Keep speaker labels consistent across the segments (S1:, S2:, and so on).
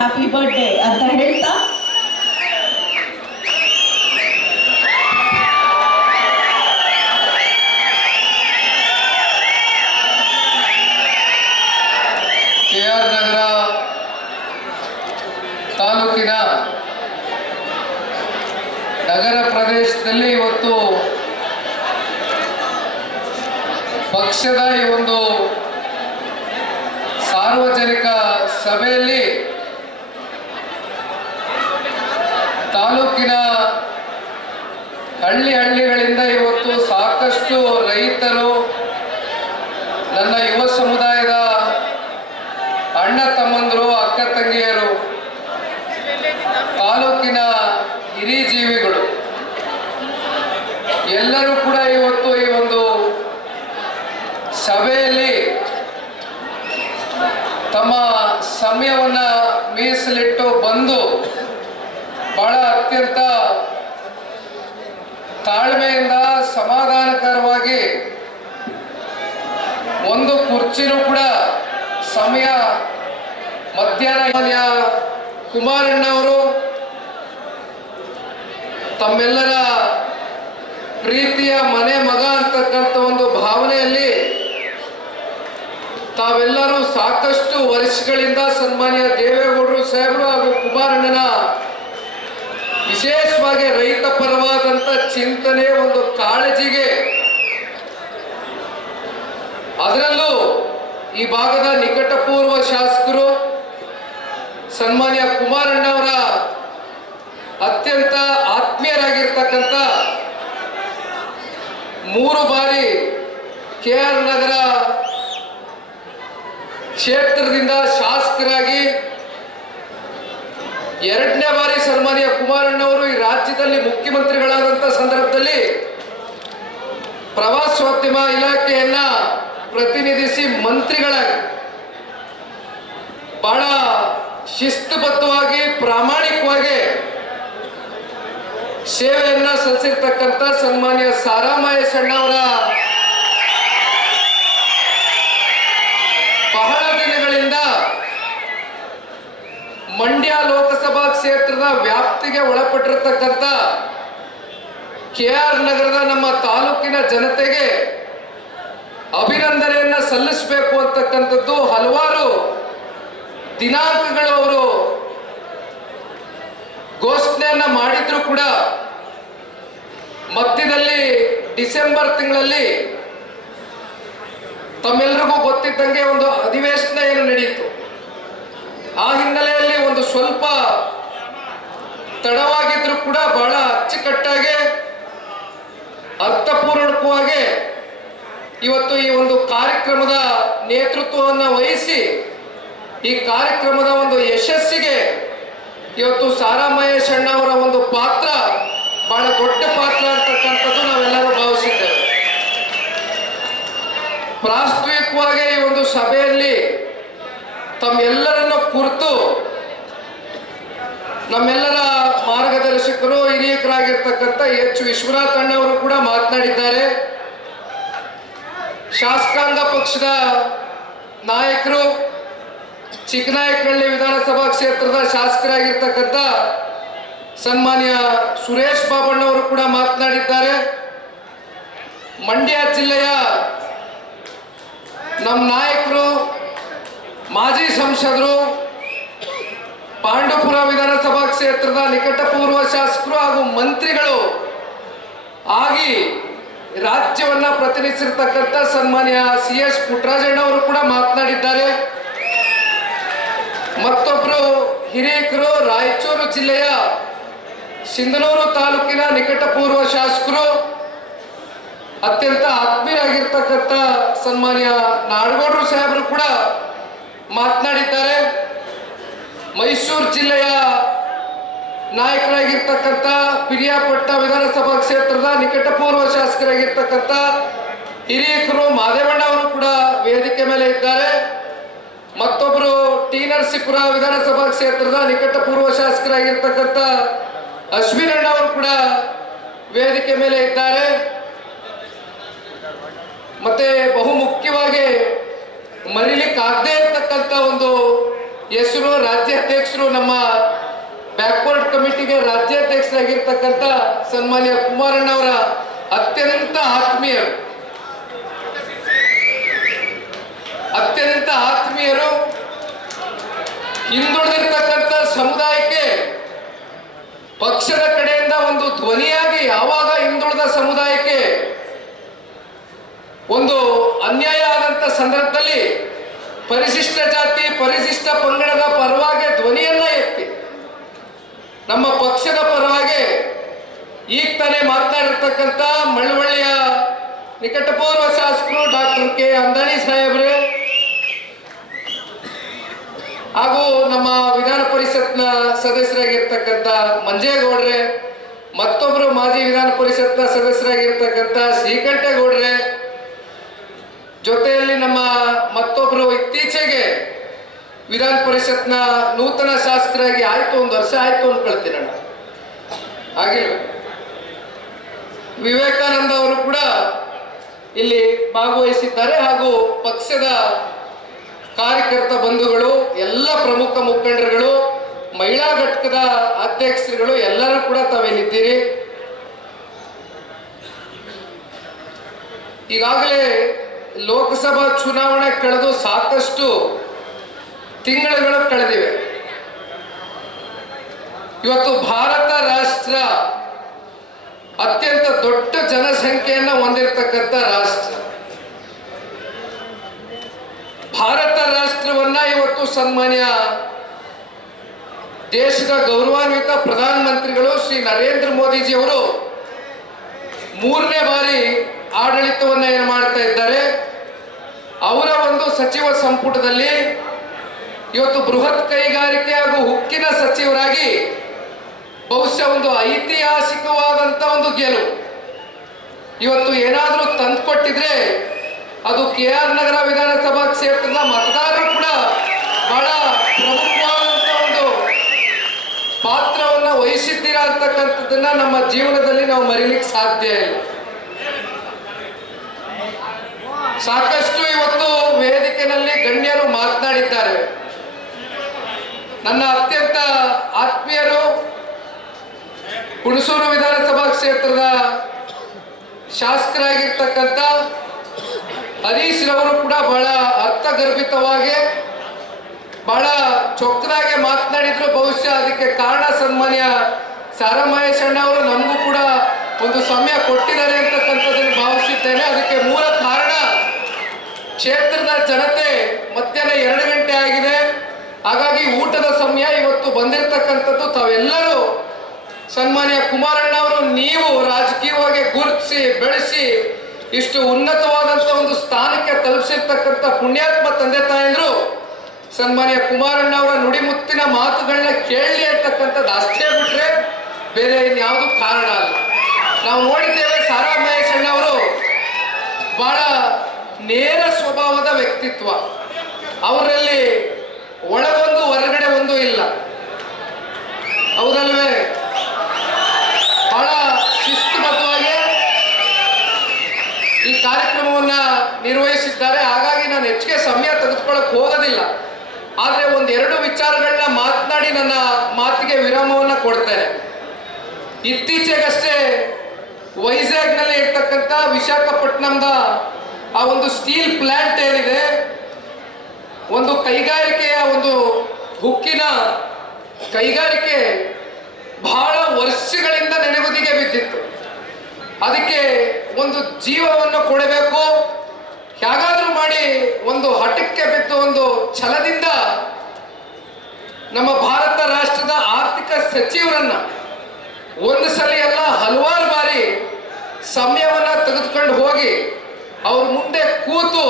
S1: Happy birthday ಅಂತ ಹೇಳ್ತಾ?
S2: K R ನಗರ ತಾಲೂಕಿನ ನಗರ ಪ್ರದೇಶದಲ್ಲಿ ಇವತ್ತು ಪಕ್ಷದ ಈ ಒಂದು ಸಾರ್ವಜನಿಕ ಸಭೆಯಲ್ಲಿ ತಾಲೂಕಿನ ಹಳ್ಳಿ ಹಳ್ಳಿಗಳಿಂದ ಇವತ್ತು ಸಾಕಷ್ಟು ರೈತರು ನನ್ನ ಯುವ ಸಮುದಾಯದ ಅಣ್ಣ ತಮ್ಮಂದರು ಅಕ್ಕ ತಂಗಿಯರು ತಾಲೂಕಿನ ಹಿರಿ ಜೀವಿಗಳು ಎಲ್ಲರೂ ಕೂಡ ಇವತ್ತು ಈ ಒಂದು ಸಭೆಯಲ್ಲಿ ತಮ್ಮ ಸಮಯವನ್ನ ಮೀಸಲಿಟ್ಟು ಬಂದು ಬಹಳ ಅತ್ಯಂತ ತಾಳ್ಮೆಯಿಂದ ಸಮಾಧಾನಕರವಾಗಿ ಒಂದು ಕುರ್ಚಿನೂ ಕೂಡ ಸಮಯ ಮಧ್ಯಾಹ್ನ ಮಾನ್ಯ ಕುಮಾರಣ್ಣವರು ಪ್ರೀತಿಯ ಮನೆ ಮಗ ಅಂತಕ್ಕಂಥ ಒಂದು ಭಾವನೆಯಲ್ಲಿ ತಾವೆಲ್ಲರೂ ಸಾಕಷ್ಟು ವರ್ಷಗಳಿಂದ ಸನ್ಮಾನ್ಯ ದೇವೇಗೌಡರು ಸಾಹೇಬರು ಹಾಗೂ ಕುಮಾರಣ್ಣನ ವಿಶೇಷವಾಗಿ ರೈತ ಪರವಾದಂಥ ಚಿಂತನೆ ಒಂದು ಕಾಳಜಿಗೆ ಅದರಲ್ಲೂ ಈ ಭಾಗದ ನಿಕಟಪೂರ್ವ ಶಾಸಕರು ಸನ್ಮಾನ್ಯ ಕುಮಾರಣ್ಣವರ ಅತ್ಯಂತ ಆತ್ಮೀಯರಾಗಿರ್ತಕ್ಕಂಥ ಮೂರು ಬಾರಿ ಕೆ ಆರ್ ನಗರ ಕ್ಷೇತ್ರದಿಂದ ಶಾಸಕರಾಗಿ ಎರಡನೇ ಬಾರಿ ಸನ್ಮಾನ್ಯ ಕುಮಾರಣ್ಣವರು ಈ ರಾಜ್ಯದಲ್ಲಿ ಮುಖ್ಯಮಂತ್ರಿಗಳಾದಂಥ ಸಂದರ್ಭದಲ್ಲಿ ಪ್ರವಾಸೋದ್ಯಮ ಇಲಾಖೆಯನ್ನ ಪ್ರತಿನಿಧಿಸಿ ಮಂತ್ರಿಗಳಾಗಿ ಬಹಳ ಶಿಸ್ತುಬದ್ಧವಾಗಿ ಪ್ರಾಮಾಣಿಕವಾಗಿ ಸೇವೆಯನ್ನ ಸಲ್ಲಿಸಿರ್ತಕ್ಕಂಥ ಸನ್ಮಾನ್ಯ ಸಾರಾ ಮಹೇಶ್ ಅಣ್ಣವರ. ಬಹಳ ದಿನಗಳಿಂದ ಮಂಡ್ಯ ಲೋಕಸಭಾ ಕ್ಷೇತ್ರದ ವ್ಯಾಪ್ತಿಗೆ ಒಳಪಟ್ಟಿರತಕ್ಕಂಥ ಕೆ ಆರ್ ನಗರದ ನಮ್ಮ ತಾಲೂಕಿನ ಜನತೆಗೆ ಅಭಿನಂದನೆಯನ್ನ ಸಲ್ಲಿಸಬೇಕು ಅಂತಕ್ಕಂಥದ್ದು ಹಲವಾರು ದಿನಾಂಕಗಳು ಅವರು ಘೋಷಣೆಯನ್ನ ಮಾಡಿದ್ರು ಕೂಡ ಮಧ್ಯದಲ್ಲಿ ಡಿಸೆಂಬರ್ ತಿಂಗಳಲ್ಲಿ ತಮ್ಮೆಲ್ಲರಿಗೂ ಗೊತ್ತಿದ್ದಂಗೆ ಒಂದು ಅಧಿವೇಶನ ಏನು ನಡೆಯಿತು. ಆ ಹಿನ್ನೆಲೆಯಲ್ಲಿ ಒಂದು ಸ್ವಲ್ಪ ತಡವಾಗಿದ್ರು ಕೂಡ ಬಹಳ ಅಚ್ಚುಕಟ್ಟಾಗಿ, ಅರ್ಥಪೂರ್ಣಕವಾಗಿ ಇವತ್ತು ಈ ಒಂದು ಕಾರ್ಯಕ್ರಮದ ನೇತೃತ್ವವನ್ನು ವಹಿಸಿ ಈ ಕಾರ್ಯಕ್ರಮದ ಒಂದು ಯಶಸ್ಸಿಗೆ ಇವತ್ತು ಸಾರಾ ಮಹೇಶ್ ಅಣ್ಣ ಅವರ ಒಂದು ಪಾತ್ರ ಬಹಳ ದೊಡ್ಡ ಪಾತ್ರ ಅಂತಕ್ಕಂಥದ್ದು ನಾವೆಲ್ಲರೂ ಭಾವಿಸಿದ್ದೇವೆ. ಪ್ರಾಸ್ತವಿಕವಾಗಿ ಈ ಒಂದು ಸಭೆಯಲ್ಲಿ ತಮ್ಮೆಲ್ಲರನ್ನು ಕುರಿತು ನಮ್ಮೆಲ್ಲರ ಮಾರ್ಗದರ್ಶಕರು, ಹಿರಿಯಕರಾಗಿರ್ತಕ್ಕಂಥ ಎಚ್ ವಿಶ್ವನಾಥ್ ಅಣ್ಣವರು ಕೂಡ ಮಾತನಾಡಿದ್ದಾರೆ. ಶಾಸಕಾಂಗ ಪಕ್ಷದ ನಾಯಕರು ಚಿಕ್ಕನಾಯಕನಹಳ್ಳಿ ವಿಧಾನಸಭಾ ಕ್ಷೇತ್ರದ ಶಾಸಕರಾಗಿರ್ತಕ್ಕಂಥ ಸನ್ಮಾನ್ಯ ಸುರೇಶ್ ಬಾಬಣ್ಣವರು ಕೂಡ ಮಾತನಾಡಿದ್ದಾರೆ. ಮಂಡ್ಯ ಜಿಲ್ಲೆಯ ನಮ್ಮ ನಾಯಕರು, ಮಾಜಿ ಸಂಸದರು, ಪಾಂಡವಪುರ ವಿಧಾನಸಭಾ ಕ್ಷೇತ್ರದ ನಿಕಟಪೂರ್ವ ಶಾಸಕರು ಹಾಗೂ ಮಂತ್ರಿಗಳು ಆಗಿ ರಾಜ್ಯವನ್ನ ಪ್ರತಿನಿಧಿಸಿರ್ತಕ್ಕಂಥ ಸನ್ಮಾನ್ಯ ಸಿ ಎಸ್ ಪುಟ್ಟರಾಜಣ್ಣವರು ಕೂಡ ಮಾತನಾಡಿದ್ದಾರೆ. ಮತ್ತೊಬ್ಬರು ಹಿರಿಯಕರು, ರಾಯಚೂರು ಜಿಲ್ಲೆಯ ಸಿಂಧನೂರು ತಾಲೂಕಿನ ನಿಕಟಪೂರ್ವ ಶಾಸಕರು, ಅತ್ಯಂತ ಆತ್ಮೀಯರಾಗಿರ್ತಕ್ಕಂಥ ಸನ್ಮಾನ್ಯ ನಾಡಗೌಡರು ಸಾಹೇಬರು ಕೂಡ ಮಾತನಾಡಿದ್ದಾರೆ. ಮೈಸೂರು ಜಿಲ್ಲೆಯ ನಾಯಕರಾಗಿರ್ತಕ್ಕಂಥ ಪಿರಿಯಾಪಟ್ಟ ವಿಧಾನಸಭಾ ಕ್ಷೇತ್ರದ ನಿಕಟಪೂರ್ವ ಶಾಸಕರಾಗಿರ್ತಕ್ಕಂಥ ಹಿರಿಯಕರು ಮಾದೇವಣ್ಣ ಅವರು ಕೂಡ ವೇದಿಕೆ ಮೇಲೆ ಇದ್ದಾರೆ. ನರಸೀಪುರ ವಿಧಾನಸಭಾ ಕ್ಷೇತ್ರದ ನಿಕಟಪೂರ್ವ ಶಾಸಕರಾಗಿರ್ತಕ್ಕಂಥ ಅಶ್ವಿನಣ್ಣ ಅವರು ಕೂಡ ವೇದಿಕೆ ಮೇಲೆ ಇದ್ದಾರೆ. ಮತ್ತೆ ಬಹು ಮುಖ್ಯವಾಗಿ ಮರಿಲಿಕ್ಕಾಗದೇ ಇರತಕ್ಕಂತ ಒಂದು ಹೆಸರು ರಾಜ್ಯಾಧ್ಯಕ್ಷರು, ನಮ್ಮ ಬ್ಯಾಕ್ವರ್ಡ್ ಕಮಿಟಿಗೆ ರಾಜ್ಯಾಧ್ಯಕ್ಷರಾಗಿರ್ತಕ್ಕಂಥ ಸನ್ಮಾನ್ಯ ಕುಮಾರಣ್ಣವರ ಅತ್ಯಂತ ಆತ್ಮೀಯರು. ಅತ್ಯಂತ ಆತ್ಮೀಯರು ಹಿಂದುಳಿದಿರ್ತಕ್ಕಂಥ ಸಮುದಾಯಕ್ಕೆ ಪಕ್ಷದ ಕಡೆಯಿಂದ ಒಂದು ಧ್ವನಿಯಾಗಿ ಯಾವಾಗ ಹಿಂದುಳಿದ ಸಮುದಾಯಕ್ಕೆ ಒಂದು ಅನ್ಯಾಯ ಆದಂತ ಸಂದರ್ಭದಲ್ಲಿ ಪರಿಶಿಷ್ಟ ಜಾತಿ, ಪರಿಶಿಷ್ಟ ಪಂಗಡದ ಪರವಾಗಿ ಧ್ವನಿಯನ್ನ ಎತ್ತಿ. ನಮ್ಮ ಪಕ್ಷದ ಪರವಾಗಿ ಈಗ ತಾನೇ ಮಾತನಾಡಿರ್ತಕ್ಕಂಥ ಮಳವಳ್ಳಿಯ ನಿಕಟಪೂರ್ವ ಶಾಸಕರು ಡಾಕ್ಟರ್ ಕೆ. ಅಂದಾಣಿ ಸಾಹೇಬ್ರೆ ಹಾಗೂ ನಮ್ಮ ವಿಧಾನ ಪರಿಷತ್ನ ಸದಸ್ಯರಾಗಿರ್ತಕ್ಕಂಥ ಮಂಜೇಗೌಡ್ರೆ ಮತ್ತೊಬ್ಬರು ಮಾಜಿ ವಿಧಾನ ಪರಿಷತ್ನ ಸದಸ್ಯರಾಗಿರ್ತಕ್ಕಂಥ ಶ್ರೀಕಂಠೇಗೌಡ್ರೆ, ಜೊತೆಯಲ್ಲಿ ನಮ್ಮ ಮತ್ತೊಬ್ಬರು ಇತ್ತೀಚೆಗೆ ವಿಧಾನ ಪರಿಷತ್ನ ನೂತನ ಶಾಸಕರಾಗಿ ಆಯ್ತು, ಒಂದು ವರ್ಷ ಆಯ್ತು ಅನ್ಕೊಳ್ತೀನಣ್ಣ ಹಾಗೆ ವಿವೇಕಾನಂದ ಅವರು ಕೂಡ ಇಲ್ಲಿ ಭಾಗವಹಿಸಿದ್ದಾರೆ ಹಾಗೂ ಪಕ್ಷದ ಕಾರ್ಯಕರ್ತ ಬಂಧುಗಳು, ಎಲ್ಲ ಪ್ರಮುಖ ಮುಖಂಡರುಗಳು, ಮಹಿಳಾ ಘಟಕದ ಅಧ್ಯಕ್ಷರುಗಳು, ಎಲ್ಲರೂ ಕೂಡ ತಾವೇನಿದ್ದೀರಿ ಈಗಾಗಲೇ ಲೋಕಸಭಾ ಚುನಾವಣೆ ಕಳೆದು ಸಾಕಷ್ಟು ತಿಂಗಳುಗಳು ಕಳೆದಿವೆ. ಇವತ್ತು ಭಾರತ ರಾಷ್ಟ್ರ ಅತ್ಯಂತ ದೊಡ್ಡ ಜನಸಂಖ್ಯೆಯನ್ನು ಹೊಂದಿರತಕ್ಕಂಥ ರಾಷ್ಟ್ರ. ಭಾರತ ಸನ್ಮಾನ್ಯ ದೇಶದ ಗೌರವಾನ್ವಿತ ಪ್ರಧಾನಮಂತ್ರಿಗಳು ಶ್ರೀ ನರೇಂದ್ರ ಮೋದಿಜಿ ಅವರು ಮೂರನೇ ಬಾರಿ ಆಡಳಿತವನ್ನ ಏನು ಮಾಡ್ತಾ ಇದ್ದಾರೆ, ಅವರ ಒಂದು ಸಚಿವ ಸಂಪುಟದಲ್ಲಿ ಇವತ್ತು ಬೃಹತ್ ಕೈಗಾರಿಕೆ ಹಾಗೂ ಉಕ್ಕಿನ ಸಚಿವರಾಗಿ ಬಹುಶಃ ಒಂದು ಐತಿಹಾಸಿಕವಾದಂತ ಒಂದು ಗೆಲುವು. ಇವತ್ತು ಏನಾದರೂ ತಂದುಕೊಟ್ಟಿದ್ರೆ ಅದು ಕೆ ಆರ್ ನಗರ ವಿಧಾನಸಭಾ ಕ್ಷೇತ್ರದ ಮತದಾರರು ಕೂಡ ಬಹಳ ಪ್ರಮುಖವಾದಂಥ ಒಂದು ಪಾತ್ರವನ್ನ ವಹಿಸಿದ್ದೀರಾ ಅಂತಕ್ಕಂಥದ್ದನ್ನ ನಮ್ಮ ಜೀವನದಲ್ಲಿ ನಾವು ಮರೀಲಿಕ್ಕೆ ಸಾಧ್ಯ ಇಲ್ಲ. ಸಾಕಷ್ಟು ಇವತ್ತು ವೇದಿಕೆಯಲ್ಲಿ ಗಣ್ಯರು ಮಾತನಾಡಿದ್ದಾರೆ. ನನ್ನ ಅತ್ಯಂತ ಆತ್ಮೀಯರು ಹುಣಸೂರು ವಿಧಾನಸಭಾ ಕ್ಷೇತ್ರದ ಶಾಸಕರಾಗಿರ್ತಕ್ಕಂಥ ಹರೀಶ್ ರವರು ಕೂಡ ಬಹಳ ಅರ್ಥಗರ್ಭಿತವಾಗಿ ಬಹಳ ಚೊಕ್ಕದಾಗೆ ಮಾತನಾಡಿದ್ರು. ಬಹುಶಃ ಅದಕ್ಕೆ ಕಾರಣ ಸನ್ಮಾನ್ಯ ಸಾರಾ ಅಣ್ಣ ಅವರು ನಮಗೂ ಕೂಡ ಒಂದು ಸಮಯ ಕೊಟ್ಟಿದ್ದಾರೆ ಅಂತಕ್ಕಂಥದ್ದನ್ನು ಭಾವಿಸಿದ್ದೇನೆ ಅದಕ್ಕೆ ಮೂಲ ಕಾರಣ ಕ್ಷೇತ್ರದ ಜನತೆ ಮಧ್ಯಾಹ್ನ ಎರಡು ಗಂಟೆ ಆಗಿದೆ. ಹಾಗಾಗಿ ಊಟದ ಸಮಯ ಇವತ್ತು ಬಂದಿರತಕ್ಕಂಥದ್ದು. ತಾವೆಲ್ಲರೂ ಸನ್ಮಾನ್ಯ ಕುಮಾರಣ್ಣ ಅವರು ನೀವು ರಾಜಕೀಯವಾಗಿ ಗುರುತಿಸಿ, ಬೆಳೆಸಿ, ಇಷ್ಟು ಉನ್ನತವಾದಂಥ ಒಂದು ಸ್ಥಾನಕ್ಕೆ ತಲುಪಿಸಿರ್ತಕ್ಕಂಥ ಪುಣ್ಯಾತ್ಮ ತಂದೆ ತಾಯಂದ್ರು ಸನ್ಮಾನ್ಯ ಕುಮಾರಣ್ಣ ಅವರ ನುಡಿಮುತ್ತಿನ ಮಾತುಗಳನ್ನ ಕೇಳಲಿ ಅಂತಕ್ಕಂಥದ್ದು ಅಷ್ಟೇ ಬಿಟ್ರೆ ಬೇರೆ ಇನ್ಯಾವುದು ಕಾರಣ ಅಲ್ಲ. ನಾವು ನೋಡಿದ್ದೇವೆ ಸಾರಾ ಮಹೇಶ್ ಅಣ್ಣ ಅವರು ಬಹಳ ನೇರ ಸ್ವಭಾವದ ವ್ಯಕ್ತಿತ್ವ. ಅವರಲ್ಲಿ ಒಳಗೊಂದು, ಹೊರಗಡೆ ಒಂದು ಇಲ್ಲ. ಹೌದಲ್ವೇ? ಬಹಳ ಶಿಸ್ತುಬದ್ಧವಾಗಿ ಈ ಕಾರ್ಯಕ್ರಮವನ್ನ ನಿರ್ವಹಿಸಿದ್ದಾರೆ. ಹಾಗಾಗಿ ನಾನು ಹೆಚ್ಚಿಗೆ ಸಮಯ ತೆಗೆದುಕೊಳ್ಳಕ್ಕೆ ಹೋಗೋದಿಲ್ಲ. ಆದರೆ ಒಂದು ಎರಡು ವಿಚಾರಗಳನ್ನ ಮಾತನಾಡಿ ನನ್ನ ಮಾತಿಗೆ ವಿರಾಮವನ್ನ ಕೊಡ್ತೇನೆ. ಇತ್ತೀಚೆಗಷ್ಟೇ ವೈಜಾಗ್ನಲ್ಲಿ ಇರ್ತಕ್ಕಂಥ ವಿಶಾಖಪಟ್ಟಣಂದ ಆ ಒಂದು ಸ್ಟೀಲ್ ಪ್ಲಾಂಟ್ ಏನಿದೆ, ಒಂದು ಕೈಗಾರಿಕೆಯ ಒಂದು ಹುಕ್ಕಿನ ಕೈಗಾರಿಕೆ ಬಹಳ ವರ್ಷಗಳಿಂದ ನೆನೆಗುದಿಗೆ ಬಿದ್ದಿತ್ತು. ಅದಕ್ಕೆ ಒಂದು ಜೀವವನ್ನು ಕೊಡಬೇಕು ಹೇಗಾದ್ರೂ ಮಾಡಿ ಒಂದು ಹಠಕ್ಕೆ ಬಿದ್ದು ಒಂದು ಛಲದಿಂದ ನಮ್ಮ ಭಾರತ ರಾಷ್ಟ್ರದ ಆರ್ಥಿಕ ಸಚಿವರನ್ನ ಒಂದು ಸಲ ಎಲ್ಲ ಹಲವಾರು ಬಾರಿ ಸಮಯವನ್ನ ತೆಗೆದುಕೊಂಡು ಹೋಗಿ ಅವ್ರ ಮುಂದೆ ಕೂತು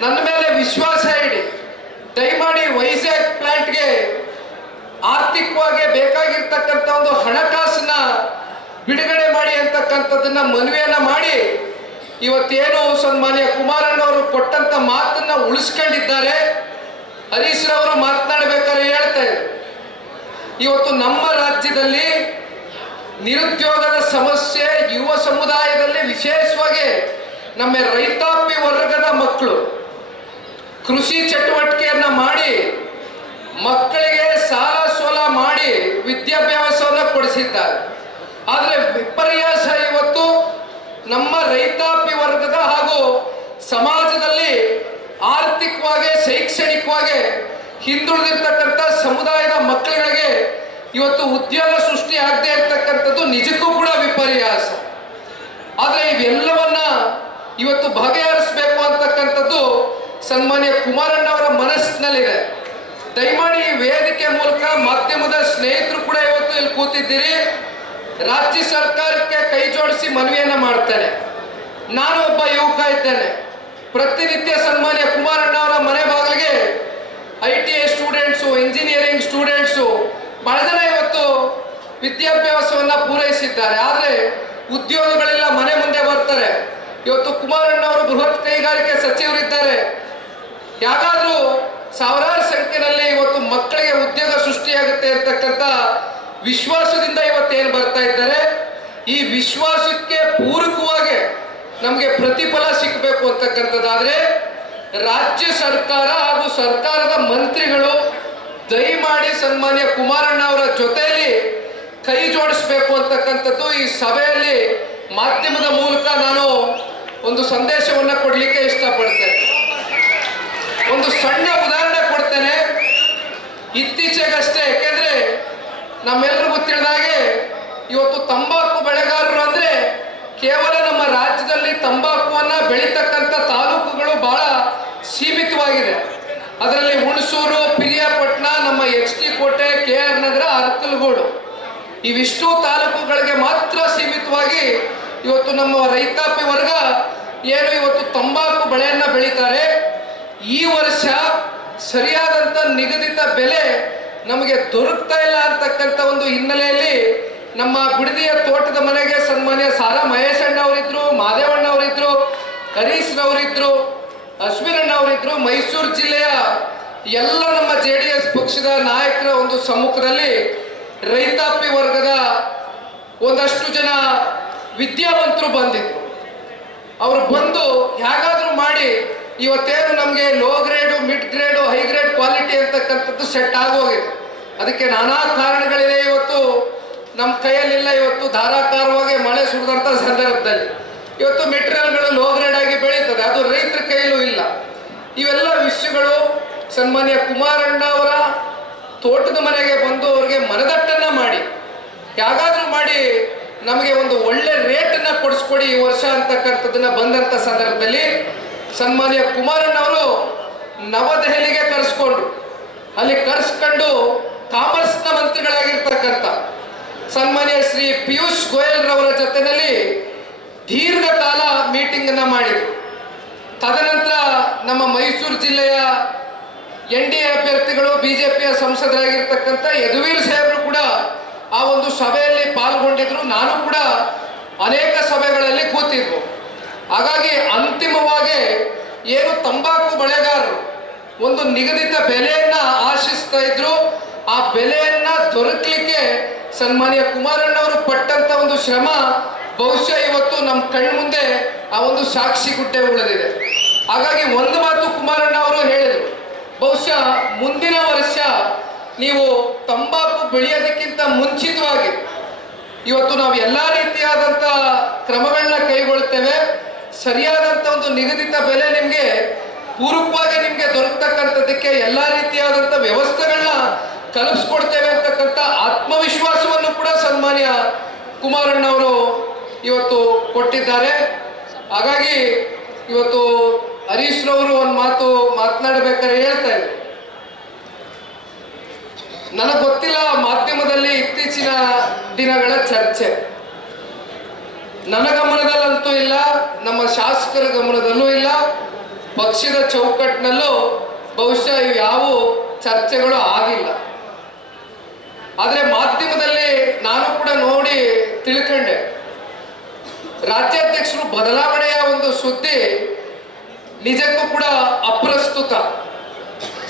S2: ನನ್ನ ಮೇಲೆ ವಿಶ್ವಾಸ ಇಡಿ. ದಯಮಾಡಿ ವೈಜಾಗ್ ಪ್ಲಾಂಟ್ಗೆ ಆರ್ಥಿಕವಾಗಿ ಬೇಕಾಗಿರ್ತಕ್ಕಂಥ ಒಂದು ಹಣಕಾಸನ್ನ ಬಿಡುಗಡೆ ಮಾಡಿ ಅಂತಕ್ಕಂಥದ್ದನ್ನ ಮನವಿಯನ್ನ ಮಾಡಿ. ಇವತ್ತೇನು ಸನ್ಮಾನ್ಯ ಕುಮಾರಣ್ಣ ಅವರು ಕೊಟ್ಟಂತ ಮಾತನ್ನ ಉಳಿಸ್ಕೊಂಡಿದ್ದಾರೆ. ಹರೀಶ್ರವರು ಮಾತನಾಡಬೇಕಾದ್ರೆ ಹೇಳ್ತಾರೆ ಇವತ್ತು ನಮ್ಮ ರಾಜ್ಯದಲ್ಲಿ ನಿರುದ್ಯೋಗದ ಸಮಸ್ಯೆ ಯುವ ಸಮುದಾಯದಲ್ಲಿ ವಿಶೇಷವಾಗಿ ನಮ್ಮ ರೈತಾಪಿ ವರ್ಗದ ಮಕ್ಕಳು. ಕೃಷಿ ಚಟುವಟಿಕೆಯನ್ನ ಮಾಡಿ, ಮಕ್ಕಳಿಗೆ ಸಾಲ ಸೋಲ ಮಾಡಿ ವಿದ್ಯಾಭ್ಯಾಸವನ್ನು ಕೊಡಿಸಿದ್ದಾರೆ. ಆದರೆ ವಿಪರ್ಯಾಸ ಇವತ್ತು ನಮ್ಮ ರೈತಾಪಿ ವರ್ಗದ ಹಾಗೂ ಸಮಾಜದಲ್ಲಿ ಆರ್ಥಿಕವಾಗಿ ಶೈಕ್ಷಣಿಕವಾಗಿ ಹಿಂದುಳಿದಿರ್ತಕ್ಕಂಥ ಸಮುದಾಯದ ಮಕ್ಕಳುಗಳಿಗೆ ಇವತ್ತು ಉದ್ಯೋಗ ಸೃಷ್ಟಿ ಆಗದೆ ಇರ್ತಕ್ಕಂಥದ್ದು ನಿಜಕ್ಕೂ ಕೂಡ ವಿಪರ್ಯಾಸ. ಆದರೆ ಇವೆಲ್ಲವನ್ನ ಇವತ್ತು ಬಗೆಹರಿಸಬೇಕು ಅಂತಕ್ಕಂಥದ್ದು ಸನ್ಮಾನ್ಯ ಕುಮಾರಣ್ಣ ಅವರ ಮನಸ್ಸಿನಲ್ಲಿದೆ. ದಯಮಾಡಿ ವೇದಿಕೆ ಮೂಲಕ ಮಾಧ್ಯಮದ ಸ್ನೇಹಿತರು ಕೂಡ ಇವತ್ತು ಇಲ್ಲಿ ಕೂತಿದ್ದೀರಿ. ರಾಜ್ಯ ಸರ್ಕಾರಕ್ಕೆ ಕೈ ಜೋಡಿಸಿ ಮನವಿಯನ್ನ ಮಾಡ್ತೇನೆ. ನಾನು ಒಬ್ಬ ಯುವಕ ಇದ್ದೇನೆ. ಪ್ರತಿನಿತ್ಯ ಸನ್ಮಾನ್ಯ ಕುಮಾರಣ್ಣ ಅವರ ಮನೆ ಬಾಗಿಲಿಗೆ I T I students engineering students ಬಹಳ ಜನ ಇವತ್ತು ವಿದ್ಯಾಭ್ಯಾಸವನ್ನು ಪೂರೈಸಿದ್ದಾರೆ. ಆದರೆ ಉದ್ಯೋಗಗಳೆಲ್ಲ ಮನೆ ಮುಂದೆ ಬರ್ತಾರೆ. ಇವತ್ತು ಕುಮಾರಣ್ಣ ಅವರು ಬೃಹತ್ ಕೈಗಾರಿಕೆ ಸಚಿವರಿದ್ದಾರೆ. ಯಾರಾದರೂ ಸಾವಿರಾರು ಸಂಖ್ಯೆಯಲ್ಲಿ ಇವತ್ತು ಮಕ್ಕಳಿಗೆ ಉದ್ಯೋಗ ಸೃಷ್ಟಿಯಾಗುತ್ತೆ ಅಂತಕ್ಕಂಥ ವಿಶ್ವಾಸದಿಂದ ಇವತ್ತೇನು ಬರ್ತಾ ಇದ್ದಾರೆ? ಈ ವಿಶ್ವಾಸಕ್ಕೆ ಪೂರಕವಾಗಿ ನಮಗೆ ಪ್ರತಿಫಲ ಸಿಗಬೇಕು ಅಂತಕ್ಕಂಥದ್ದಾದ್ರೆ ರಾಜ್ಯ ಸರ್ಕಾರ ಹಾಗೂ ಸರ್ಕಾರದ ಮಂತ್ರಿಗಳು ದಯಮಾಡಿ ಸನ್ಮಾನ್ಯ ಕುಮಾರಣ್ಣ ಅವರ ಜೊತೆಯಲ್ಲಿ ಕೈ ಜೋಡಿಸ್ಬೇಕು ಅಂತಕ್ಕಂಥದ್ದು ಈ ಸಭೆಯಲ್ಲಿ ಮಾಧ್ಯಮದ ಮೂಲಕ ನಾನು ಒಂದು ಸಂದೇಶವನ್ನ ಕೊಡ್ಲಿಕ್ಕೆ ಇಷ್ಟಪಡ್ತೇನೆ. ಒಂದು ಸಣ್ಣ ಉದಾಹರಣೆ ಕೊಡ್ತೇನೆ. ಇತ್ತೀಚೆಗಷ್ಟೇ ಯಾಕೆಂದ್ರೆ ನಮ್ಮೆಲ್ಲರಿಗೂ ತಿಳಿದ ಹಾಗೆ ಇವತ್ತು ತಂಬಾಕು ಬೆಳೆಗಾರರು ಅಂದ್ರೆ ಕೇವಲ ನಮ್ಮ ರಾಜ್ಯದಲ್ಲಿ ತಂಬಾಕುವನ್ನ ಬೆಳೀತಕ್ಕಂಥ ತಾಲೂಕುಗಳು ಬಹಳ ಸೀಮಿತವಾಗಿದೆ. ಅದರಲ್ಲಿ ಹುಣಸೂರು ಪಿರಿಯಾಪಟ್ಟಣ ನಮ್ಮ H T Kote, K R Nagar, Arkalgud. ಇವಿಷ್ಟು ತಾಲೂಕುಗಳಿಗೆ ಮಾತ್ರ ಸೀಮಿತವಾಗಿ ಇವತ್ತು ನಮ್ಮ ರೈತಾಪಿ ವರ್ಗ ಏನು ಇವತ್ತು ತಂಬಾಕು ಬೆಳೆಯನ್ನ ಬೆಳೀತಾರೆ. ಈ ವರ್ಷ ಸರಿಯಾದಂತ ನಿಗದಿತ ಬೆಲೆ ನಮಗೆ ದೊರಕ್ತಾ ಇಲ್ಲ ಅಂತಕ್ಕಂಥ ಒಂದು ಹಿನ್ನೆಲೆಯಲ್ಲಿ ನಮ್ಮ ಬಿಡದಿಯ ತೋಟದ ಮನೆಗೆ ಸನ್ಮಾನ್ಯ ಸಾರಾ ಮಹೇಶ್ ಅಣ್ಣ ಅವರಿದ್ರು ಮಾದೇವಣ್ಣ ಅವರಿದ್ರು ಹರೀಶ್ ಅವರಿದ್ರು ಅಶ್ವಿನಣ್ಣ ಅವರಿದ್ರು ಮೈಸೂರು ಜಿಲ್ಲೆಯ ಎಲ್ಲ ನಮ್ಮ ಜೆ ಡಿ ಎಸ್ ಪಕ್ಷದ ನಾಯಕರ ಒಂದು ಸಮ್ಮುಖದಲ್ಲಿ ರೈತಾಪಿ ವರ್ಗದ ಒಂದಷ್ಟು ಜನ ವಿದ್ಯಾವಂತರು ಬಂದಿದ್ರು. ಅವರು ಬಂದು ಹೇಗಾದ್ರೂ ಮಾಡಿ ಇವತ್ತೇನು ನಮಗೆ low grade mid grade high grade quality ಅಂತಕ್ಕಂಥದ್ದು ಸೆಟ್ ಆಗೋಗಿದೆ. ಅದಕ್ಕೆ ನಾನಾ ಕಾರಣಗಳಿದೆ ಇವತ್ತು. ನಮ್ಮ ಕೈಯಲ್ಲಿಲ್ಲ ಇವತ್ತು ಧಾರಾಕಾರವಾಗಿ ಮಳೆ ಸುರಿದಂಥ ಸಂದರ್ಭದಲ್ಲಿ. ಇವತ್ತು ಮೆಟೀರಿಯಲ್ಗಳು ಲೋ ಗ್ರೇಡ್ ಆಗಿ ಬೆಳೀತದೆ ಅದು ರೈತರ ಕೈಯಲ್ಲೂ ಇಲ್ಲ. ಇವೆಲ್ಲ ವಿಷಯಗಳು ಸನ್ಮಾನ್ಯ ಕುಮಾರಣ್ಣ ಅವರ ತೋಟದ ಮನೆಗೆ ಬಂದು ಅವರಿಗೆ ಮನದಟ್ಟನ್ನ ಮಾಡಿ. ಯಾಗಾದ್ರೂ ಮಾಡಿ ನಮಗೆ ಒಂದು ಒಳ್ಳೆ ರೇಟನ್ನ ಕೊಡಿಸ್ಕೊಡಿ ಈ ವರ್ಷ ಅಂತಕ್ಕಂಥದ್ದನ್ನ ಬಂದಂತ ಸಂದರ್ಭದಲ್ಲಿ ಸನ್ಮಾನ್ಯ ಕುಮಾರಣ್ಣ ಅವರು ನವದೆಹಲಿಗೆ ಕರೆಸ್ಕೊಂಡ್ರು. ಅಲ್ಲಿ ಕರೆಸ್ಕೊಂಡು ಕಾಮರ್ಸ್ನ ಮಂತ್ರಿಗಳಾಗಿರ್ತಕ್ಕಂಥ ಸನ್ಮಾನ್ಯ ಶ್ರೀ ಪಿಯೂಷ್ ಗೋಯಲ್ ರವರ ಜೊತೆಯಲ್ಲಿ ದೀರ್ಘಕಾಲ ಮೀಟಿಂಗ್ ಅನ್ನ ಮಾಡಿದ್ರು. ತದನಂತರ ನಮ್ಮ ಮೈಸೂರು ಜಿಲ್ಲೆಯ ಎನ್ ಡಿ ಎ ಅಭ್ಯರ್ಥಿಗಳು, ಬಿಜೆಪಿಯ ಸಂಸದರಾಗಿರ್ತಕ್ಕಂಥ ಯದುವೀರ್ ಸಾಹೇಬರು ಕೂಡ ಆ ಒಂದು ಸಭೆಯಲ್ಲಿ ಪಾಲ್ಗೊಂಡಿದ್ರು. ನಾನು ಕೂಡ ಅನೇಕ ಸಭೆಗಳಲ್ಲಿ ಕೂತಿದ್ರು ಹಾಗಾಗಿ ಅಂತಿಮವಾಗಿ ಏನು ತಂಬಾಕು ಬೆಳೆಗಾರರು ಒಂದು ನಿಗದಿತ ಬೆಲೆಯನ್ನ ಆಶಿಸ್ತಾ ಇದ್ರು. ಆ ಬೆಲೆಯನ್ನ ದೊರಕಲಿಕ್ಕೆ ಸನ್ಮಾನ್ಯ ಕುಮಾರಣ್ಣವರು ಪಟ್ಟಂತ ಒಂದು ಶ್ರಮ ಬಹುಶಃ ಇವತ್ತು ನಮ್ಮ ಕಣ್ಣು ಮುಂದೆ ಆ ಒಂದು ಸಾಕ್ಷಿ ಗುಡ್ಡೆ ಉಳಿದಿದೆ. ಹಾಗಾಗಿ ಒಂದು ಮಾತು ಕುಮಾರಣ್ಣ ಅವರು ಹೇಳಿದರು. ಬಹುಶಃ ಮುಂದಿನ ವರ್ಷ ನೀವು ತಂಬಾಕು ಬೆಳೆಯೋದಕ್ಕಿಂತ ಮುಂಚಿತವಾಗಿ ಇವತ್ತು ನಾವು ಎಲ್ಲ ರೀತಿಯಾದಂಥ ಕ್ರಮಗಳನ್ನ ಕೈಗೊಳ್ಳುತ್ತೇವೆ. ಸರಿಯಾದಂಥ ಒಂದು ನಿಗದಿತ ಬೆಲೆ ನಿಮಗೆ ಪೂರ್ವಕವಾಗಿ ನಿಮಗೆ ದೊರಕತಕ್ಕಂಥದ್ದಕ್ಕೆ ಎಲ್ಲ ರೀತಿಯಾದಂಥ ವ್ಯವಸ್ಥೆಗಳನ್ನ ಕಲ್ಪಿಸ್ಕೊಡ್ತೇವೆ ಅಂತಕ್ಕಂಥ ಆತ್ಮವಿಶ್ವಾಸವನ್ನು ಕೂಡ ಸನ್ಮಾನ್ಯ ಕುಮಾರಣ್ಣವರು ಇವತ್ತು ಕೊಟ್ಟಿದ್ದಾರೆ. ಹಾಗಾಗಿ ಇವತ್ತು ಹರೀಶ್ ರವರು ಒಂದು ಮಾತು ಮಾತನಾಡಬೇಕಾದ್ರೆ ಹೇಳ್ತಾ ಇದ್ರು ನನಗೆ ಗೊತ್ತಿಲ್ಲ ಮಾಧ್ಯಮದಲ್ಲಿ ಇತ್ತೀಚಿನ ದಿನಗಳ ಚರ್ಚೆ. ನನ್ನ ಗಮನದಲ್ಲಂತೂ ಇಲ್ಲ, ನಮ್ಮ ಶಾಸಕರ ಗಮನದಲ್ಲೂ ಇಲ್ಲ, ಪಕ್ಷದ ಚೌಕಟ್ಟಿನಲ್ಲೂ ಬಹುಶಃ ಯಾವ ಚರ್ಚೆಗಳು ಆಗಿಲ್ಲ. ಆದರೆ ಮಾಧ್ಯಮದಲ್ಲಿ ನಾನು ಕೂಡ ನೋಡಿ ತಿಳ್ಕೊಂಡೆ ರಾಜ್ಯಾಧ್ಯಕ್ಷರು ಬದಲಾವಣೆಯ ಒಂದು ಸುದ್ದಿ ನಿಜಕ್ಕೂ ಕೂಡ ಅಪ್ರಸ್ತುತ.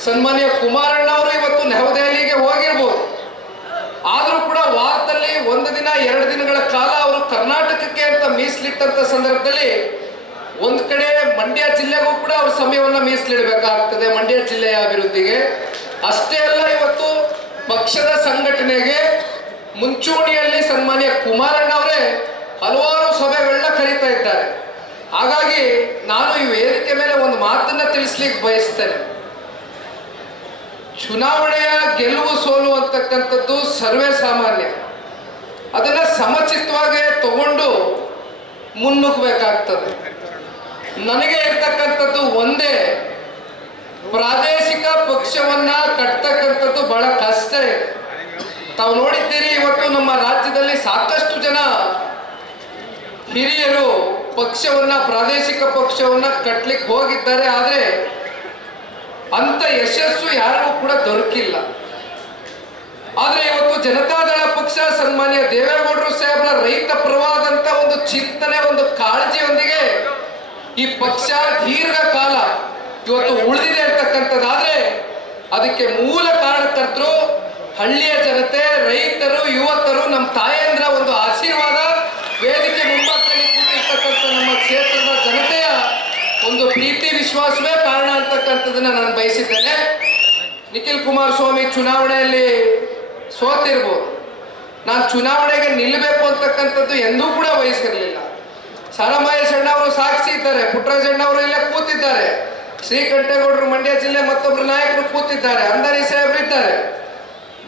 S2: ಸನ್ಮಾನ್ಯ ಕುಮಾರಣ್ಣ ಅವರು ಇವತ್ತು ನವದೆಹಲಿಗೆ ಹೋಗಿರ್ಬೋದು. ಆದರೂ ಕೂಡ ವಾರದಲ್ಲಿ ಒಂದು ದಿನ, ಎರಡು ದಿನಗಳ ಕಾಲ ಅವರು ಕರ್ನಾಟಕಕ್ಕೆ ಅಂತ ಮೀಸಲಿಟ್ಟಂತ ಸಂದರ್ಭದಲ್ಲಿ ಒಂದು ಕಡೆ ಮಂಡ್ಯ ಜಿಲ್ಲೆಗೂ ಕೂಡ ಅವರು ಸಮಯವನ್ನು ಮೀಸಲಿಡಬೇಕಾಗ್ತದೆ ಮಂಡ್ಯ ಜಿಲ್ಲೆಯ ಅಭಿವೃದ್ಧಿಗೆ. ಅಷ್ಟೇ ಅಲ್ಲ, ಇವತ್ತು ಪಕ್ಷದ ಸಂಘಟನೆಗೆ ಮುಂಚೂಣಿಯಲ್ಲಿ ಸನ್ಮಾನ್ಯ ಕುಮಾರಣ್ಣ ಅವರೇ ಹಲವಾರು ಸಭೆಗಳನ್ನ ಕರೀತಾ ಇದ್ದಾರೆ. ಹಾಗಾಗಿ ನಾನು ಈ ವೇದಿಕೆ ಮೇಲೆ ಒಂದು ಮಾತನ್ನ ತಿಳಿಸ್ಲಿಕ್ಕೆ ಬಯಸ್ತೇನೆ. ಚುನಾವಣೆಯ ಗೆಲುವು ಸೋಲು ಅಂತಕ್ಕಂಥದ್ದು ಸರ್ವೇ ಸಾಮಾನ್ಯ. ಅದನ್ನ ಸಮಚಿತ್ತವಾಗಿ ತಗೊಂಡು ಮುನ್ನುಗ್ಬೇಕಾಗ್ತದೆ. ನನಗೆ ಇರ್ತಕ್ಕಂಥದ್ದು ಒಂದೇ, ಪ್ರಾದೇಶಿಕ ಪಕ್ಷವನ್ನ ಕಟ್ತಕ್ಕಂಥದ್ದು ಬಹಳ ಕಷ್ಟ ಇದೆ. ತಾವು ನೋಡಿದ್ದೀರಿ, ಇವತ್ತು ನಮ್ಮ ರಾಜ್ಯದಲ್ಲಿ ಸಾಕಷ್ಟು ಜನ ಹಿರಿಯರು ಪಕ್ಷವನ್ನ, ಪ್ರಾದೇಶಿಕ ಪಕ್ಷವನ್ನ ಕಟ್ಲಿಕ್ಕೆ ಹೋಗಿದ್ದಾರೆ, ಆದರೆ ಅಂತ ಯಶಸ್ಸು ಯಾರಿಗೂ ಕೂಡ ದೊರಕಿಲ್ಲ. ಆದ್ರೆ ಇವತ್ತು ಜನತಾದಳ ಪಕ್ಷ, ಸನ್ಮಾನ್ಯ ದೇವೇಗೌಡರು ಸಾಹೇಬರ ರೈತ ಪರವಾದಂತ ಒಂದು ಚಿಂತನೆ, ಒಂದು ಕಾಳಜಿಯೊಂದಿಗೆ ಈ ಪಕ್ಷ ದೀರ್ಘಕಾಲ ಇವತ್ತು ಉಳಿದಿದೆ ಅಂತಕ್ಕಂಥದ್ದಾದ್ರೆ ಅದಕ್ಕೆ ಮೂಲ ಕಾರಣಕರ್ತರು ಹಳ್ಳಿಯ ಜನತೆ, ರೈತರು, ಯುವಕರು, ನಮ್ಮ ತಾಯಂದ್ರ ಒಂದು ಆಶೀರ್ವಾದ, ವೇದಿಕೆ ಕೂತಿರ್ತಕ್ಕಂಥ ನಮ್ಮ ಕ್ಷೇತ್ರದ ಜನತೆಯ ಒಂದು ಪ್ರೀತಿ, ವಿಶ್ವಾಸವೇ ಕಾರಣ ಅಂತಕ್ಕಂಥದ್ದನ್ನ ನಾನು ಬಯಸಿದ್ದೇನೆ. ನಿಖಿಲ್ ಕುಮಾರಸ್ವಾಮಿ ಚುನಾವಣೆಯಲ್ಲಿ ಸೋತಿರ್ಬೋದು. ನಾನು ಚುನಾವಣೆಗೆ ನಿಲ್ಲಬೇಕು ಅಂತಕ್ಕಂಥದ್ದು ಎಂದೂ ಕೂಡ ವಹಿಸಿರಲಿಲ್ಲ ಸರಮಹೇಶಣ್ಣ ಅವರು ಸಾಕ್ಷಿ ಇದ್ದಾರೆ ಪುಟ್ಟರಾಜಣ್ಣ ಅವರು ಇಲ್ಲೇ ಕೂತಿದ್ದಾರೆ. ಶ್ರೀಕಂಠೇಗೌಡರು ಮಂಡ್ಯ ಜಿಲ್ಲೆ ಮತ್ತೊಬ್ಬರು ನಾಯಕರು ಕೂತಿದ್ದಾರೆ ಅಂದರಿ ಸಾಹೇಬ್ ಇದ್ದಾರೆ.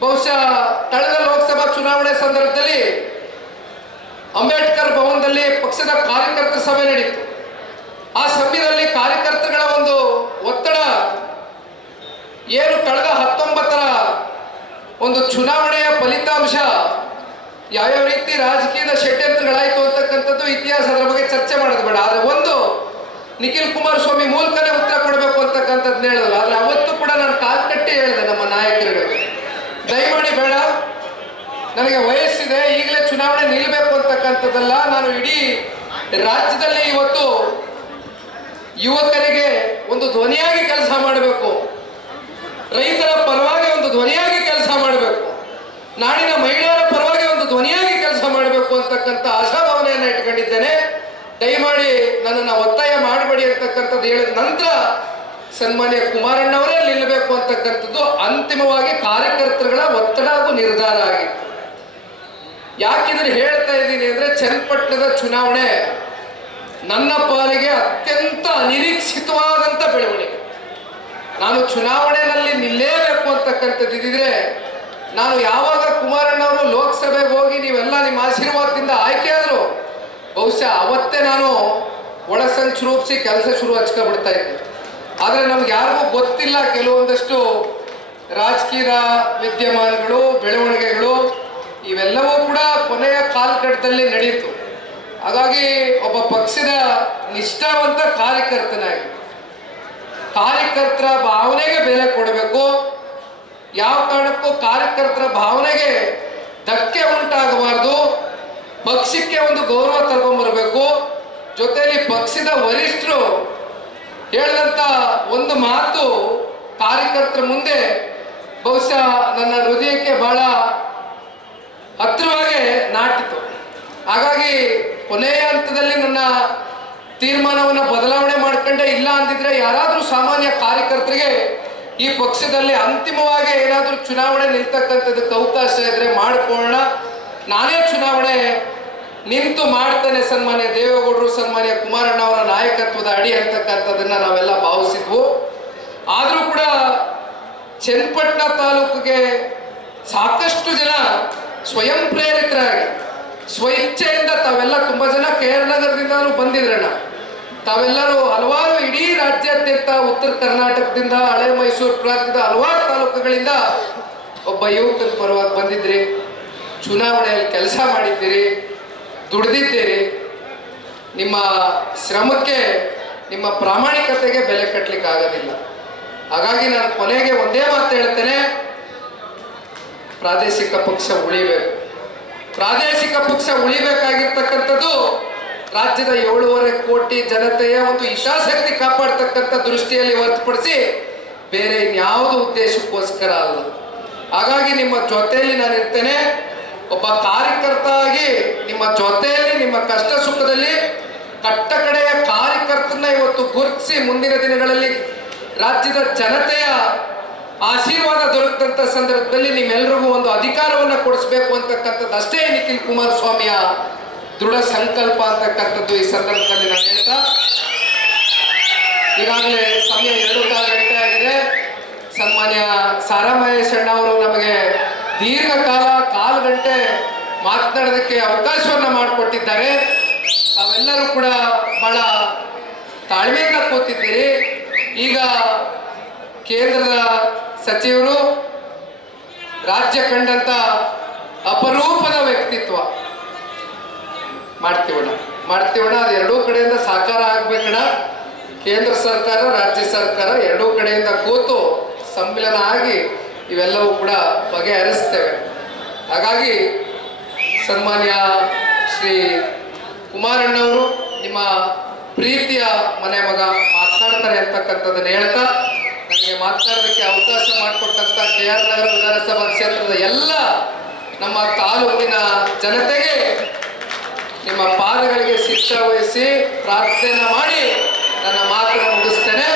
S2: ಬಹುಶಃ ಕಳೆದ ಲೋಕಸಭಾ ಚುನಾವಣೆ ಸಂದರ್ಭದಲ್ಲಿ ಅಂಬೇಡ್ಕರ್ ಭವನದಲ್ಲಿ ಪಕ್ಷದ ಕಾರ್ಯಕರ್ತರ ಸಭೆ ನಡೀತು. ಆ ಸಭೆಯಲ್ಲಿ ಕಾರ್ಯಕರ್ತರುಗಳ ಒಂದು ಒತ್ತಡ ಏನು ಕಳೆದ ಹತ್ತೊಂಬತ್ತರ ಒಂದು ಚುನಾವಣೆಯ ಫಲಿತಾಂಶ ಯಾವ್ಯಾವ ರೀತಿ ರಾಜಕೀಯದ ಷಡ್ಯಂತ್ರಗಳಾಯಿತು ಅಂತಕ್ಕಂಥದ್ದು ಇತಿಹಾಸ ಅದರ ಬಗ್ಗೆ ಚರ್ಚೆ ಮಾಡೋದು ಬೇಡ. ಆದರೆ ಒಂದು, ನಿಖಿಲ್ ಕುಮಾರಸ್ವಾಮಿ ಮೂಲಕನೇ ಉತ್ತರ ಕೊಡಬೇಕು ಅಂತಕ್ಕಂಥದ್ದು ಹೇಳಿದ್ರು ಆದರೆ ಅವತ್ತು ಕೂಡ ನಾನು ಕಾಲ್ ಕಟ್ಟಿ ಹೇಳಿದೆ ನಮ್ಮ ನಾಯಕರಿಗೆ. ದಯಮಾಡಿ ಬೇಡ. ನನಗೆ ವಯಸ್ಸಿದೆ, ಈಗಲೇ ಚುನಾವಣೆ ನಿಲ್ಲಬೇಕು ಅಂತಕ್ಕಂಥದ್ದಲ್ಲ. ನಾನು ಇಡೀ ರಾಜ್ಯದಲ್ಲಿ ಇವತ್ತು ಯುವಕರಿಗೆ ಒಂದು ಧ್ವನಿಯಾಗಿ ಕೆಲಸ ಮಾಡಬೇಕು. ರೈತರ ಪರವಾಗಿ ಒಂದು ಧ್ವನಿಯಾಗಿ ಕೆಲಸ ಮಾಡಬೇಕು. ನಾಡಿನ ಮಹಿಳೆಯರ ಪರವಾಗಿ ಒಂದು ಧ್ವನಿಯಾಗಿ ಕೆಲಸ ಮಾಡಬೇಕು ಅಂತಕ್ಕಂಥ ಆಶಾಭಾವನೆಯನ್ನು ಇಟ್ಕೊಂಡಿದ್ದೇನೆ. ದಯಮಾಡಿ ನನ್ನನ್ನು ಒತ್ತಾಯ ಮಾಡಬೇಡಿ ಅಂತಕ್ಕಂಥದ್ದು ಹೇಳಿದ ನಂತರ ಸನ್ಮಾನ್ಯ ಕುಮಾರಣ್ಣವರೇ ನಿಲ್ಲಬೇಕು ಅಂತಕ್ಕಂಥದ್ದು ಅಂತಿಮವಾಗಿ ಕಾರ್ಯಕರ್ತರುಗಳ ಒತ್ತಡ ಹಾಗೂ ನಿರ್ಧಾರ ಆಗಿತ್ತು. ಯಾಕಿದ್ರೆ ಹೇಳ್ತಾ ಇದ್ದೀನಿ ಅಂದ್ರೆ ಚನ್ನಪಟ್ಟಣದ ಚುನಾವಣೆ ನನ್ನ ಪಾಲಿಗೆ ಅತ್ಯಂತ ಅನಿರೀಕ್ಷಿತವಾದಂಥ ಬೆಳವಣಿಗೆ. ನಾನು ಚುನಾವಣೆಯಲ್ಲಿ ನಿಲ್ಲೇಬೇಕು ಅಂತಕ್ಕಂಥದ್ದು ಇದ್ದಿದ್ರೆ ನಾನು ಯಾವಾಗ ಕುಮಾರಣ್ಣವರು ಲೋಕಸಭೆಗೆ ಹೋಗಿ ನೀವೆಲ್ಲ ನಿಮ್ಮ ಆಶೀರ್ವಾದದಿಂದ ಆಯ್ಕೆ ಆದ್ರು ಬಹುಶಃ ಅವತ್ತೇ ನಾನು ಒಳಸಂಚು ರೂಪಿಸಿ ಕೆಲಸ ಶುರು ಹಚ್ಕೊಬಿಡ್ತಾ ಇದ್ದೆ. ಆದರೆ ನಮ್ಗೆ ಯಾರಿಗೂ ಗೊತ್ತಿಲ್ಲ ಕೆಲವೊಂದಷ್ಟು ರಾಜಕೀಯ ವಿದ್ಯಮಾನಗಳು, ಬೆಳವಣಿಗೆಗಳು. ಇವೆಲ್ಲವೂ ಕೂಡ ಕೊನೆಯ ಕಾಲಘಟ್ಟದಲ್ಲಿ ನಡೆಯಿತು. ಹಾಗಾಗಿ ಒಬ್ಬ ಪಕ್ಷದ ನಿಷ್ಠಾವಂತ ಕಾರ್ಯಕರ್ತನಾಗಿ, ಕಾರ್ಯಕರ್ತರ ಭಾವನೆಗೆ ಬೆಲೆ ಕೊಡಬೇಕು, ಯಾವ ಕಾರಣಕ್ಕೂ ಕಾರ್ಯಕರ್ತರ ಭಾವನೆಗೆ ಧಕ್ಕೆ ಉಂಟಾಗಬಾರ್ದು, ಪಕ್ಷಕ್ಕೆ ಒಂದು ಗೌರವ ತಗೊಂಡ್ಬರ್ಬೇಕು ಜೊತೆಯಲ್ಲಿ ಪಕ್ಷದ ವರಿಷ್ಠರು ಹೇಳಿದಂತ ಒಂದು ಮಾತು ಕಾರ್ಯಕರ್ತರ ಮುಂದೆ ಬಹುಶಃ ನನ್ನ ಹೃದಯಕ್ಕೆ ಬಹಳ ಹತ್ತಿರವಾಗಿ ನಾಟಿತು. ಹಾಗಾಗಿ ಕೊನೆಯ ಹಂತದಲ್ಲಿ ನನ್ನ ತೀರ್ಮಾನವನ್ನು ಬದಲಾವಣೆ ಮಾಡ್ಕೊಂಡೆ ಇಲ್ಲ ಅಂದಿದ್ರೆ ಯಾರಾದರೂ ಸಾಮಾನ್ಯ ಕಾರ್ಯಕರ್ತರಿಗೆ ಈ ಪಕ್ಷದಲ್ಲಿ ಅಂತಿಮವಾಗಿ ಏನಾದರೂ ಚುನಾವಣೆ ನಿಲ್ತಕ್ಕಂಥದ್ದಕ್ಕೆ ಅವಕಾಶ ಇದ್ರೆ ಮಾಡ್ಕೊಳ್ಳೋಣ. ನಾನೇ ಚುನಾವಣೆ ನಿಂತು ಮಾಡ್ತೇನೆ ಸನ್ಮಾನ್ಯ ದೇವೇಗೌಡರು, ಸನ್ಮಾನ್ಯ ಕುಮಾರಣ್ಣ ಅವರ ನಾಯಕತ್ವದ ಅಡಿ ಅಂತಕ್ಕಂಥದ್ದನ್ನು ನಾವೆಲ್ಲ ಭಾವಿಸಿದ್ವು. ಆದರೂ ಕೂಡ ಚನ್ನಪಟ್ಟಣ ತಾಲೂಕಿಗೆ ಸಾಕಷ್ಟು ಜನ ಸ್ವಯಂ ಪ್ರೇರಿತರಾಗಿ, ಸ್ವಇಚ್ಛೆಯಿಂದ ತಾವೆಲ್ಲ ತುಂಬಾ ಜನ ಕೇರಳ ನಗರದಿಂದಲೂ ಬಂದಿದ್ರಣ್ಣ. ತಾವೆಲ್ಲರೂ ಹಲವಾರು ಇಡೀ ರಾಜ್ಯಾದ್ಯಂತ ಉತ್ತರ ಕರ್ನಾಟಕದಿಂದ ಹಳೆ ಮೈಸೂರು ಪ್ರಾಂತ್ಯದ ಹಲವಾರು ತಾಲೂಕುಗಳಿಂದ ಒಬ್ಬ ಯುವಕನ ಪರವಾಗಿ ಬಂದಿದ್ರಿ ಚುನಾವಣೆಯಲ್ಲಿ ಕೆಲಸ ಮಾಡಿದ್ದೀರಿ, ದುಡಿದಿದ್ದೀರಿ. ನಿಮ್ಮ ಶ್ರಮಕ್ಕೆ, ನಿಮ್ಮ ಪ್ರಾಮಾಣಿಕತೆಗೆ ಬೆಲೆ ಕಟ್ಟಲಿಕ್ಕೆ ಆಗೋದಿಲ್ಲ. ಹಾಗಾಗಿ ನಾನು ಕೊನೆಗೆ ಒಂದೇ ಮಾತು ಹೇಳ್ತೇನೆ. ಪ್ರಾದೇಶಿಕ ಪಕ್ಷ ಉಳಿಬೇಕು. ಪ್ರಾದೇಶಿಕ ಪಕ್ಷ ಉಳಿಬೇಕಾಗಿರ್ತಕ್ಕಂಥದ್ದು ರಾಜ್ಯದ ಏಳೂವರೆ ಕೋಟಿ ಜನತೆಯ ಒಂದು ಇಶಾಶಕ್ತಿ ಕಾಪಾಡ್ತಕ್ಕಂಥ ದೃಷ್ಟಿಯಲ್ಲಿ ಹೊರತುಪಡಿಸಿ ಬೇರೆ ಇನ್ಯಾವುದು ಉದ್ದೇಶಕ್ಕೋಸ್ಕರ ಅಲ್ಲ. ಹಾಗಾಗಿ ನಿಮ್ಮ ಜೊತೆಯಲ್ಲಿ ನಾನು ಇರ್ತೇನೆ ಒಬ್ಬ ಕಾರ್ಯಕರ್ತ ಆಗಿ ನಿಮ್ಮ ಜೊತೆಯಲ್ಲಿ, ನಿಮ್ಮ ಕಷ್ಟ ಸುಖದಲ್ಲಿ ಕಟ್ಟ ಕಡೆಯ ಕಾರ್ಯಕರ್ತನ ಇವತ್ತು ಗುರುತಿಸಿ ಮುಂದಿನ ದಿನಗಳಲ್ಲಿ ರಾಜ್ಯದ ಜನತೆಯ ಆಶೀರ್ವಾದ ದೊರಕಂತ ಸಂದರ್ಭದಲ್ಲಿ ನಿಮ್ಮೆಲ್ಲರಿಗೂ ಒಂದು ಅಧಿಕಾರವನ್ನು ಕೊಡಿಸ್ಬೇಕು ಅಂತಕ್ಕಂಥದ್ದು ಅಷ್ಟೇ, ನಿಖಿಲ್ ಕುಮಾರಸ್ವಾಮಿಯ ದೃಢ ಸಂಕಲ್ಪ ಅಂತಕ್ಕಂಥದ್ದು ಈ ಸಂದರ್ಭದಲ್ಲಿ ನಾನು ಹೇಳ್ತಾ. ಈಗಾಗಲೇ ಸಮಯ ಎರಡು ಕಾಲ ಗಂಟೆ ಆಗಿದೆ. ಸನ್ಮಾನ್ಯ ಸಾರಾ ಮಹೇಶ್ ಅಣ್ಣ ಅವರು ನಮಗೆ ದೀರ್ಘಕಾಲ ಕಾಲು ಗಂಟೆ ಮಾತನಾಡೋದಕ್ಕೆ ಅವಕಾಶವನ್ನು ಮಾಡಿಕೊಟ್ಟಿದ್ದಾರೆ. ತಾವೆಲ್ಲರೂ ಕೂಡ ಬಹಳ ತಾಳ್ಮೆಯಿಂದ ಕೂತಿದ್ದೀರಿ. ಈಗ ಕೇಂದ್ರದ ಸಚಿವರು ರಾಜ್ಯ ಕಂಡಂತ ಅಪರೂಪದ ವ್ಯಕ್ತಿತ್ವ. ಮಾಡ್ತೀವಣ ಮಾಡ್ತೀವಣ ಅದು ಎರಡೂ ಕಡೆಯಿಂದ ಸಾಕಾರ ಆಗ್ಬೇಕಣ ಕೇಂದ್ರ ಸರ್ಕಾರ, ರಾಜ್ಯ ಸರ್ಕಾರ ಎರಡೂ ಕಡೆಯಿಂದ ಕೂತು ಸಮ್ಮಿಲನ ಆಗಿ ಇವೆಲ್ಲವೂ ಕೂಡ ಬಗೆಹರಿಸ್ತೇವೆ. ಹಾಗಾಗಿ ಸನ್ಮಾನ್ಯ ಶ್ರೀ ಕುಮಾರಣ್ಣವರು ನಿಮ್ಮ ಪ್ರೀತಿಯ ಮನೆ ಮಗ ಮಾತನಾಡ್ತಾರೆ ಅಂತಕ್ಕಂಥದ್ದನ್ನು ಹೇಳ್ತಾ ನಮಗೆ ಮಾತಾಡೋದಕ್ಕೆ ಅವಕಾಶ ಮಾಡಿಕೊಟ್ಟಂತ ಕೆ ಆರ್ ನಗರ ವಿಧಾನಸಭಾ ಕ್ಷೇತ್ರದ ಎಲ್ಲ ನಮ್ಮ ತಾಲೂಕಿನ ಜನತೆಗೆ ನಿಮ್ಮ ಪಾದಗಳಿಗೆ ಶಿಕ್ಷ ವಹಿಸಿ ಪ್ರಾರ್ಥನೆ ಮಾಡಿ ನನ್ನ ಮಾತನ್ನು ಮುಗಿಸ್ತೇನೆ.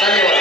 S2: ಧನ್ಯವಾದ.